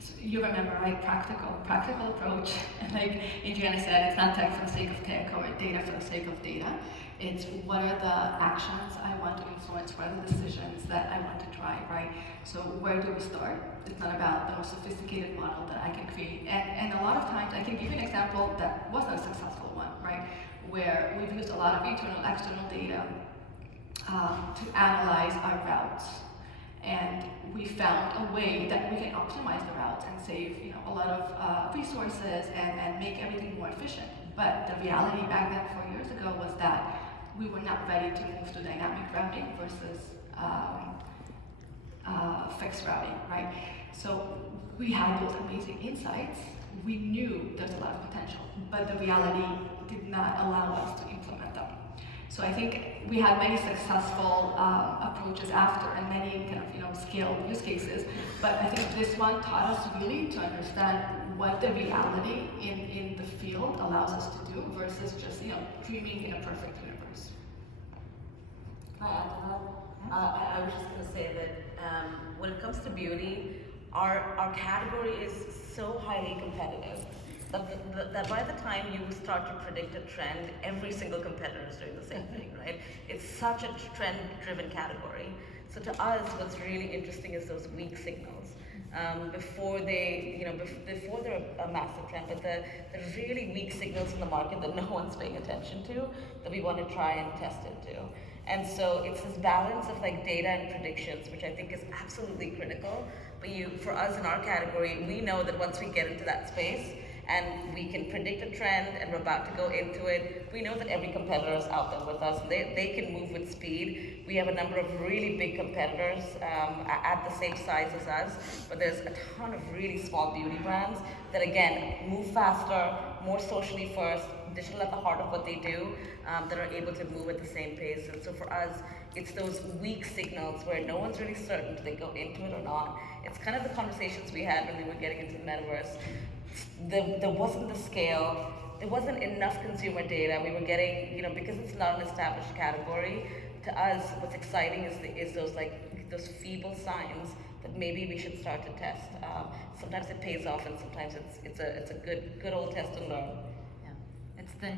So you remember, right? Practical approach. And like Adriana said, it's not tech for the sake of tech or data for the sake of data. It's what are the actions I want to influence, what are the decisions that I want to drive, right? So where do we start? It's not about the most sophisticated model that I can create. And a lot of times, I can give you an example that wasn't a successful one, right? Where we've used a lot of internal, external data to analyze our routes. And we found a way that we can optimize the routes and save, a lot of resources and make everything more efficient. But the reality back then 4 years ago was that we were not ready to move to dynamic routing versus fixed routing, right? So we had those amazing insights. We knew there's a lot of potential, but the reality did not allow us to implement them. So I think we had many successful approaches after and many kind of scaled use cases, but I think this one taught us really to understand what the reality in the field allows us to do versus just dreaming in a perfect universe. Can I add to that? I was just going to say that when it comes to beauty, our category is so highly competitive that by the time you start to predict a trend, every single competitor is doing the same thing, right? It's such a trend-driven category. So to us, what's really interesting is those weak signals. Before they're a massive trend, but the really weak signals in the market that no one's paying attention to, that we want to try and test into. And so it's this balance of like data and predictions, which I think is absolutely critical. But for us in our category, we know that once we get into that space, and we can predict a trend and we're about to go into it, we know that every competitor is out there with us. They can move with speed. We have a number of really big competitors at the same size as us, but there's a ton of really small beauty brands that again move faster, more socially first, digital at the heart of what they do, that are able to move at the same pace. And so for us, it's those weak signals where no one's really certain do they go into it or not. It's kind of the conversations we had when we were getting into the metaverse. There wasn't the scale, there wasn't enough consumer data. We were getting, because it's not an established category, to us, what's exciting is those feeble signs that maybe we should start to test. Sometimes it pays off, and sometimes it's a good old test and learn. Yeah,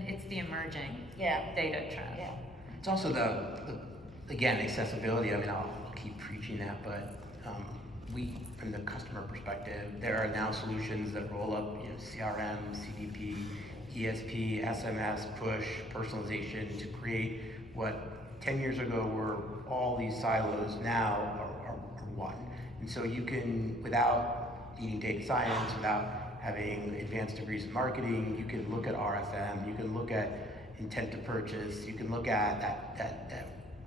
it's the emerging data trend. Yeah. It's also again, accessibility. I mean, I'll keep preaching that, but from the customer perspective, there are now solutions that roll up, CRM, CDP, ESP, SMS, push, personalization to create what 10 years ago were all these silos now are one. And so you can, without needing data science, without having advanced degrees in marketing, you can look at RFM, you can look at intent to purchase. You can look at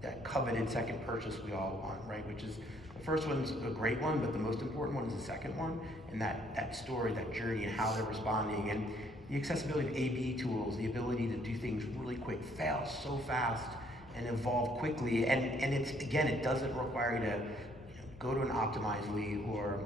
that coveted second purchase we all want, right? Which is, the first one's a great one, but the most important one is the second one, and that story, that journey, and how they're responding, and the accessibility of A/B tools, the ability to do things really quick, fail so fast, and evolve quickly. And it's, again, it doesn't require you to go to an Optimizely or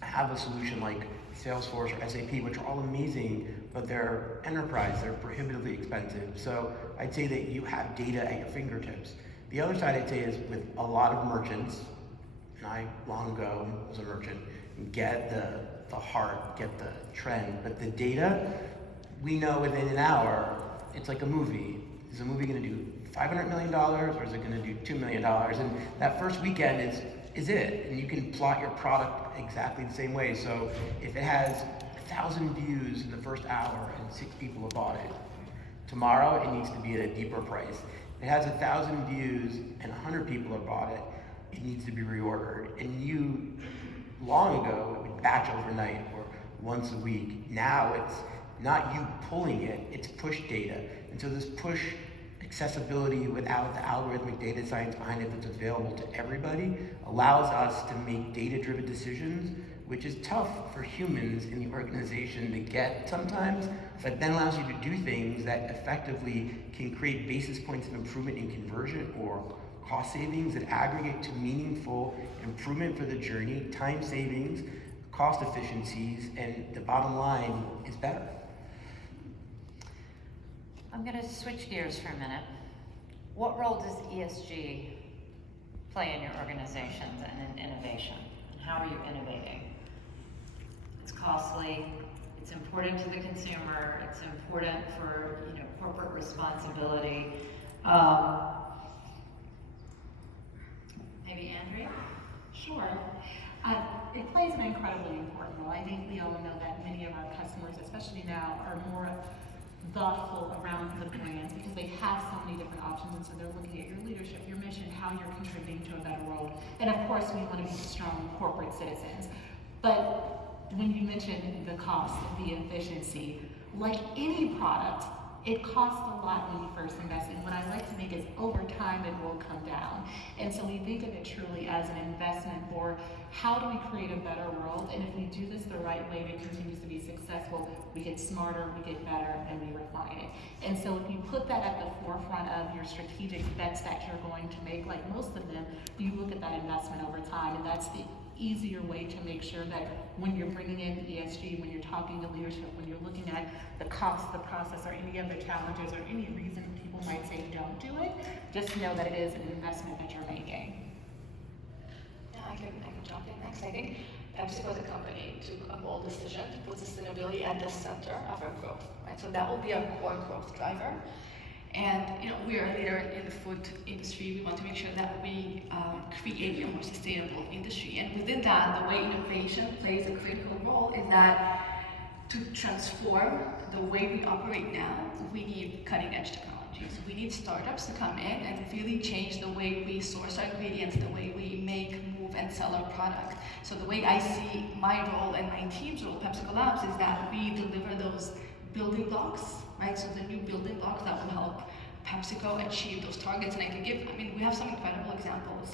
have a solution like Salesforce or SAP, which are all amazing, but they're enterprise, they're prohibitively expensive. So I'd say that you have data at your fingertips. The other side I'd say is with a lot of merchants, and I long ago was a merchant, get the heart, get the trend, but the data, we know within an hour, it's like a movie. Is a movie gonna do $500 million or is it gonna do $2 million? And that first weekend is it. And you can plot your product exactly the same way. So if it has 1,000 views in the first hour and 6 people have bought it, tomorrow it needs to be at a deeper price. If it has 1,000 views and 100 people have bought it, it needs to be reordered. And you, long ago, it would batch overnight or once a week. Now it's not you pulling it, it's push data. And so this push accessibility without the algorithmic data science behind it that's available to everybody allows us to make data-driven decisions, which is tough for humans in the organization to get sometimes, but then allows you to do things that effectively can create basis points of improvement in conversion or cost savings that aggregate to meaningful improvement for the journey, time savings, cost efficiencies, and the bottom line is better. I'm going to switch gears for a minute. What role does ESG play in your organizations and in innovation? And how are you innovating? It's costly, it's important to the consumer, it's important for corporate responsibility. Maybe Andrea? Sure. It plays an incredibly important role. I think we all know that many of our customers, especially now, are more thoughtful around the brands because they have so many different options, and so they're looking at your leadership, your mission, how you're contributing to a better world. And of course, we want to be strong corporate citizens. But when you mentioned the cost, the efficiency, like any product, it costs a lot when you first invest in. What I like to make is over time it will come down. And so we think of it truly as an investment for how do we create a better world, and if we do this the right way, it continues to be successful, we get smarter, we get better, and we refine it. And so if you put that at the forefront of your strategic bets that you're going to make, like most of them, you look at that investment over time, and that's the easier way to make sure that when you're bringing in ESG, when you're talking to leadership, when you're looking at the cost, the process, or any other challenges, or any reason people might say don't do it, just know that it is an investment that you're making. Yeah, I can jump in next. I think PepsiCo as a company took a bold decision to put sustainability at the center of our growth, right? So that will be our core growth driver. And we are a leader in the food industry. We want to make sure that we create a more sustainable industry. And within that, the way innovation plays a critical role is that to transform the way we operate now, we need cutting-edge technologies. We need startups to come in and really change the way we source our ingredients, the way we make, move, and sell our product. So the way I see my role and my team's role, PepsiCo Labs, is that we deliver those building blocks, right? So the new building blocks that will help PepsiCo achieve those targets. And we have some incredible examples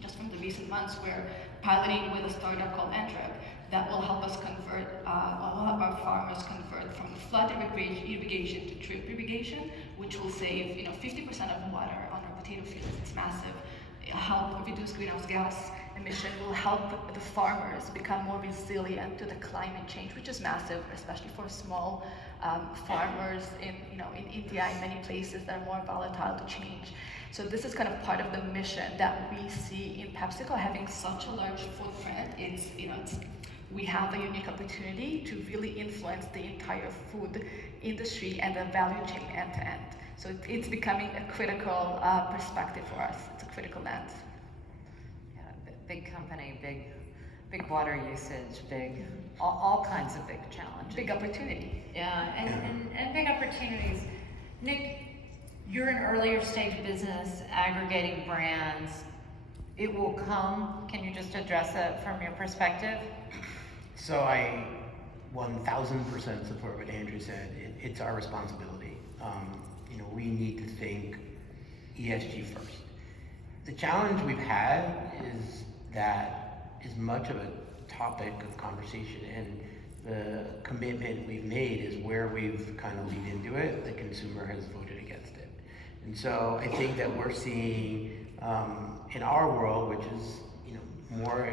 just from the recent months where piloting with a startup called Entrep that will help us convert, will help our farmers convert from flood irrigation to drip irrigation, which will save 50% of water on our potato fields. It's massive. It'll help reduce greenhouse gas emission, will help the farmers become more resilient to the climate change, which is massive, especially for small farmers in India and many places that are more volatile to change. So this is kind of part of the mission that we see in PepsiCo, having such a large footprint. We have a unique opportunity to really influence the entire food industry and the value chain end to end. So it's becoming a critical perspective for us. It's a critical lens. Yeah, big company, big water usage, all kinds of big challenges. Big opportunity. Yeah, and big opportunities. Nick, you're an earlier stage business, aggregating brands. It will come. Can you just address it from your perspective? So I 1000% support what Andrew said. It's our responsibility. we need to think ESG first. The challenge we've had is that as much of a topic of conversation and the commitment we've made is where we've kind of leaned into it, the consumer has voted against it. And so I think that we're seeing in our world, which is more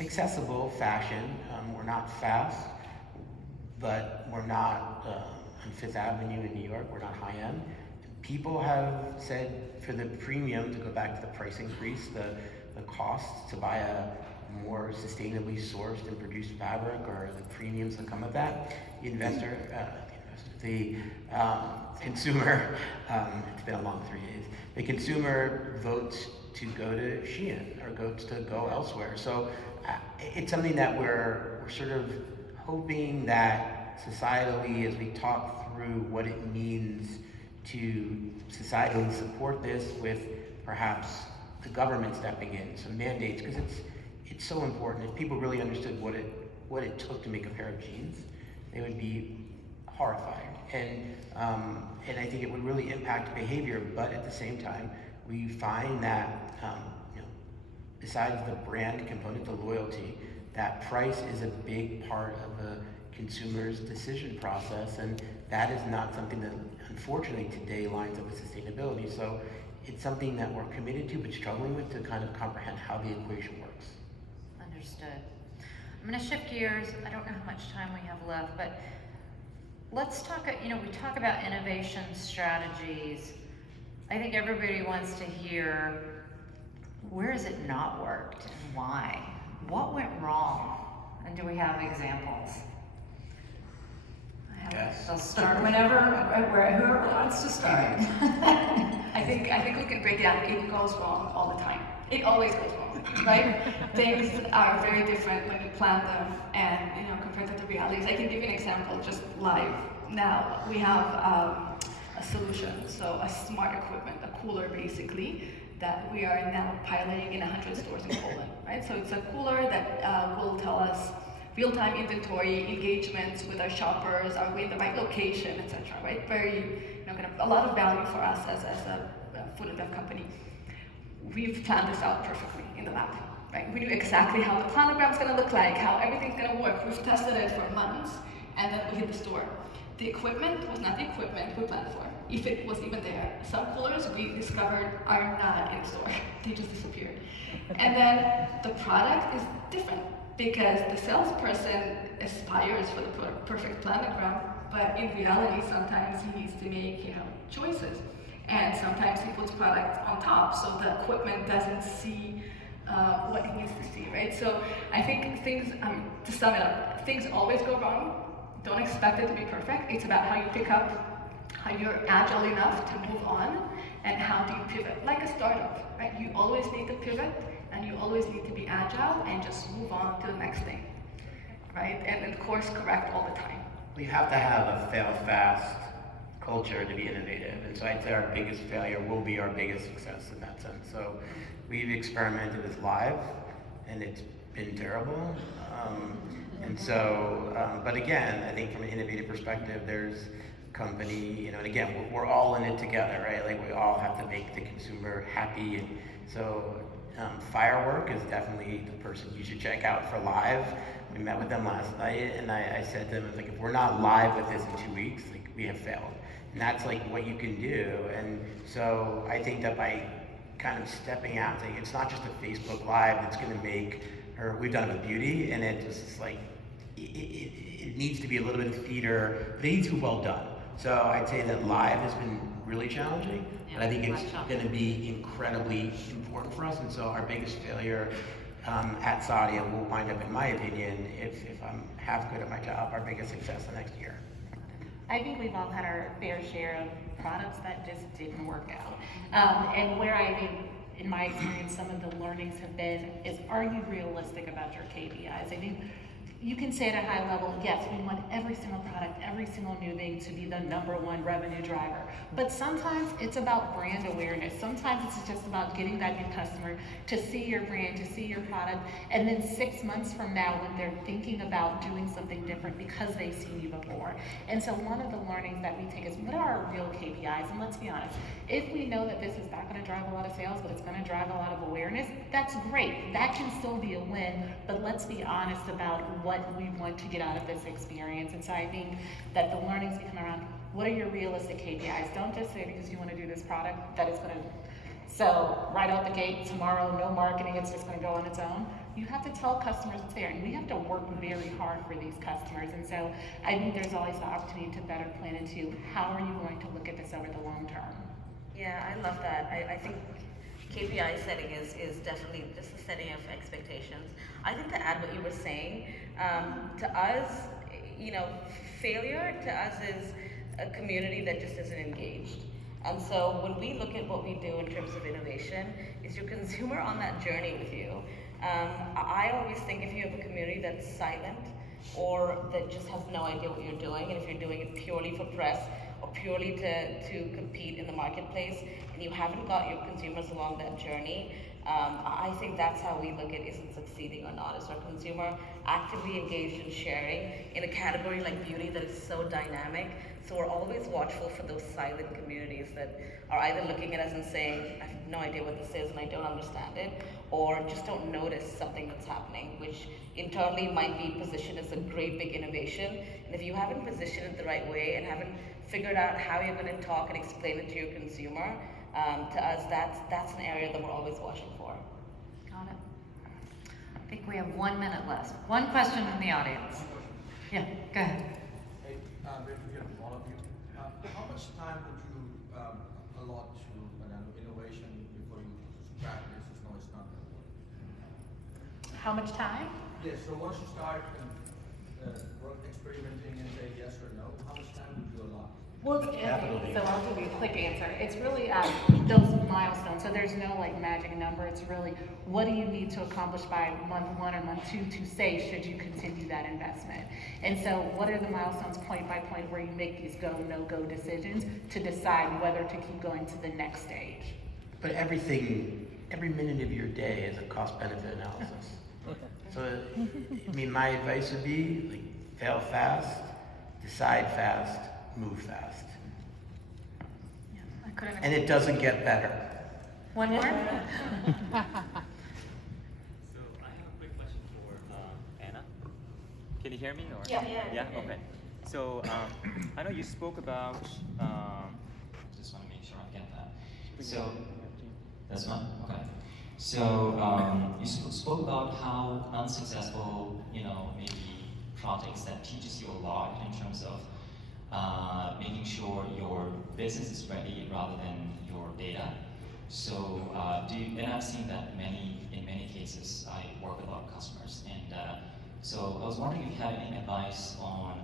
accessible fashion, we're not fast, but we're not on Fifth Avenue in New York, we're not high end. People have said for the premium, to go back to the price increase, the cost to buy a more sustainably sourced and produced fabric, or the premiums that come with that, the consumer, it's been a long 3 days, the consumer votes to go to Shein or goes to go elsewhere. So it's something that we're sort of hoping that societally, as we talk through what it means to societally support this with perhaps the government stepping in, some mandates, because it's so important. If people really understood what it took to make a pair of jeans, they would be horrified. And I think it would really impact behavior, but at the same time, we find that besides the brand component, the loyalty, that price is a big part of the consumer's decision process, and that is not something that, unfortunately, today lines up with sustainability. So it's something that we're committed to, but struggling with to kind of comprehend how the equation works. Understood. I'm going to shift gears. I don't know how much time we have left, but let's talk, we talk about innovation strategies. I think everybody wants to hear, where has it not worked and why? What went wrong? And do we have examples? Yes. I'll start whenever, whoever wants to start. I think we can break it down. It goes wrong all the time. It always goes wrong, right? Things are very different when you plan them, and compared to the realities. I can give you an example, just live. Now we have a solution, so a smart equipment, a cooler basically, that we are now piloting in 100 stores in Poland, right? So it's a cooler that will tell us real-time inventory, engagements with our shoppers, are we in the right location, etc. Right? Very, kind of a lot of value for us as a food and bev company. We've planned this out perfectly in the lab, right? We knew exactly how the planogram's going to look like, how everything's going to work. We've tested it for months, and then we hit the store. The equipment was not the equipment we planned for, if it was even there. Some coolers we discovered are not in store. They just disappeared. And then the product is different, because the salesperson aspires for the perfect planogram, but in reality, sometimes he needs to make choices, and sometimes he puts products on top, so the equipment doesn't see what it needs to see, right? So I think things, to sum it up, things always go wrong. Don't expect it to be perfect. It's about how you pick up, how you're agile enough to move on, and how do you pivot, like a startup, right? You always need to pivot, and you always need to be agile and just move on to the next thing, right? And course correct all the time. We have to have a fail fast culture to be innovative, and so I'd say our biggest failure will be our biggest success in that sense. So we've experimented with live, and it's been terrible. And so, but again, I think from an innovative perspective, there's company, and again, we're all in it together, right? Like we all have to make the consumer happy, and so Firework is definitely the person you should check out for live. We met with them last night, and I said to them, like, if we're not live with this in 2 weeks, like, we have failed. And that's like what you can do. And so I think that by kind of stepping out, saying it's not just a Facebook Live that's going to make, or we've done it with beauty, and it just is like, it needs to be a little bit of theater, but it needs to be well done. So I'd say that live has been really challenging, but I think it's going to be incredibly important for us. And so our biggest failure at Sadia will wind up, in my opinion, if I'm half good at my job, our biggest success the next year. I think we've all had our fair share of products that just didn't work out. And where I think, in my experience, some of the learnings have been is, are you realistic about your KPIs? I think, you can say at a high level, yes, we want every single product, every single new thing to be the #1 revenue driver. But sometimes it's about brand awareness. Sometimes it's just about getting that new customer to see your brand, to see your product, and then 6 months from now when they're thinking about doing something different because they've seen you before. And so one of the learnings that we take is, what are our real KPIs? And let's be honest, if we know that this is not going to drive a lot of sales, but it's going to drive a lot of awareness, that's great. That can still be a win, but let's be honest about what we want to get out of this experience. And so I think that the learnings become around, what are your realistic KPIs? Don't just say because you want to do this product that it's going to sell right out the gate tomorrow, no marketing, it's just going to go on its own. You have to tell customers it's there, and we have to work very hard for these customers. And so I think there's always the opportunity to better plan into how are you going to look at this over the long term. Yeah, I love that. I think KPI setting is definitely just the setting of expectations. I think to add what you were saying, to us, failure to us is a community that just isn't engaged. And so when we look at what we do in terms of innovation, is your consumer on that journey with you. I always think if you have a community that's silent or that just has no idea what you're doing, and if you're doing it purely for press or purely to compete in the marketplace, and you haven't got your consumers along that journey, I think that's how we look at is it succeeding or not. Is our consumer actively engaged in sharing in a category like beauty that is so dynamic? So we're always watchful for those silent communities that are either looking at us and saying, I have no idea what this is and I don't understand it, or just don't notice something that's happening, which internally might be positioned as a great big innovation. And if you haven't positioned it the right way and haven't figured out how you're going to talk and explain it to your consumer, to us, that's an area that we're always watching for. Got it. I think we have 1 minute left. One question from the audience. Yeah, go ahead. Hey, great to hear from all of you. How much time would you allot to an innovation before you scrap this? No, it's not going to work. How much time? Yes, so once you start work experimenting and say yes or no, how much time would you allot? Well, so I'll give you a quick answer. It's really those milestones. So there's no like magic number. It's really, what do you need to accomplish by month 1 or month 2 to say, should you continue that investment? And so what are the milestones point by point where you make these go, no-go decisions to decide whether to keep going to the next stage? But every minute of your day is a cost-benefit analysis. So, my advice would be, like, fail fast, decide fast, move fast. Yeah, I couldn't. And it doesn't get better. One more? So I have a quick question for Anna. Can you hear me? Or? Yeah. Yeah. Okay. So I know you spoke about. Just want to make sure I get that. So that's fine. Okay. So you spoke about how unsuccessful, maybe projects that teaches you a lot in terms of making sure your business is ready rather than your data. So and I've seen that in many cases. I work with a lot of customers, and so I was wondering if you had any advice on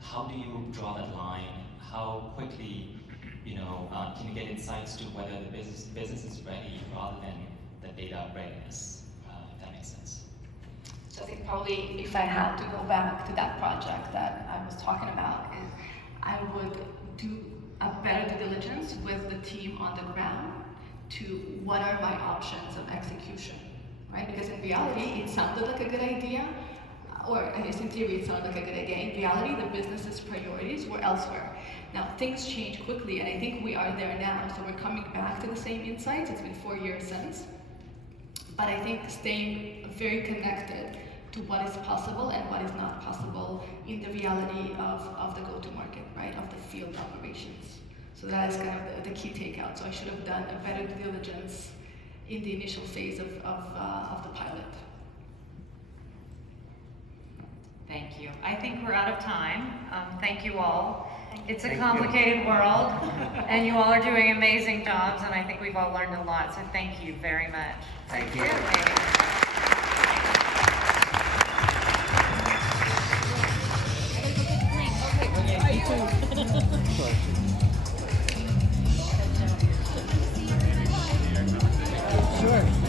how do you draw that line? How quickly, can you get insights to whether the business is ready rather than the data readiness? If that makes sense. So I think probably if I had to go back to that project that I was talking about, is I would do a better due diligence with the team on the ground to what are my options of execution, right? Because in reality, it sounded like a good idea, or at least in theory, it sounded like a good idea. In reality, the business's priorities were elsewhere. Now, things change quickly, and I think we are there now, so we're coming back to the same insights. It's been 4 years since. But I think staying very connected to what is possible and what is not possible in the reality of the go-to-market, right, of the field operations. So that is kind of the key takeout. So I should have done a better due diligence in the initial phase of the pilot. Thank you. I think we're out of time. Thank you all. It's a Thank complicated world, and you all are doing amazing jobs, and I think we've all learned a lot, so thank you very much. Thank you. Okay.